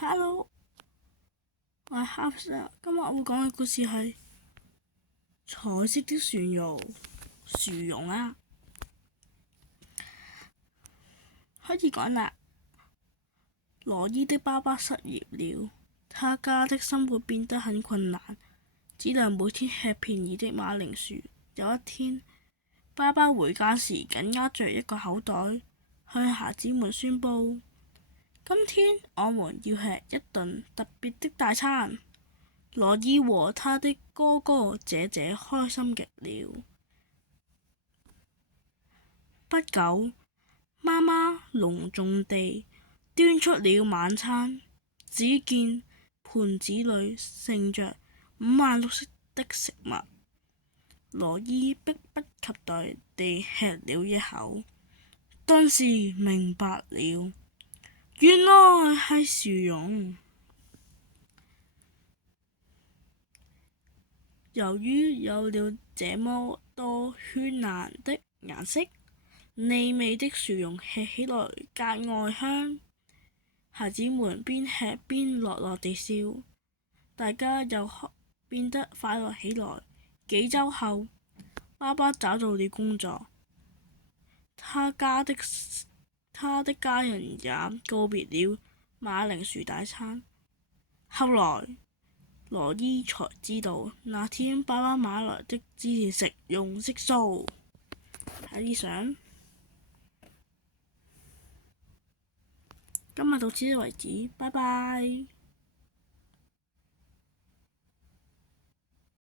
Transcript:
Hello，我係哈士。今日我會講嘅故事係彩色的薯蓉啊。開始講啦。羅伊的爸爸失業了，他家的生活變得很困難，只能每天吃便宜的馬鈴薯。有一天，爸爸回家時緊握着一個口袋，向孩子們宣布：今天我們要吃一頓特別的大餐。羅伊和他的哥哥姐姐開心極了。不久，媽媽隆重地端出了晚餐，只見盤子裏盛着5顏6色的食物。羅伊迫不及待地吃了一口，頓時明白了，原來係薯蓉。由於有了這麼多絢爛的顏色，膩味的薯蓉吃起來格外香。孩子們邊吃邊樂樂地笑，大家又變得快樂起來。幾週後，爸爸找到了工作，他的家人也告別了馬鈴薯大餐。後來，羅伊才知道那天爸爸買來的只是食用色素。係以上，今日到此為止，拜拜。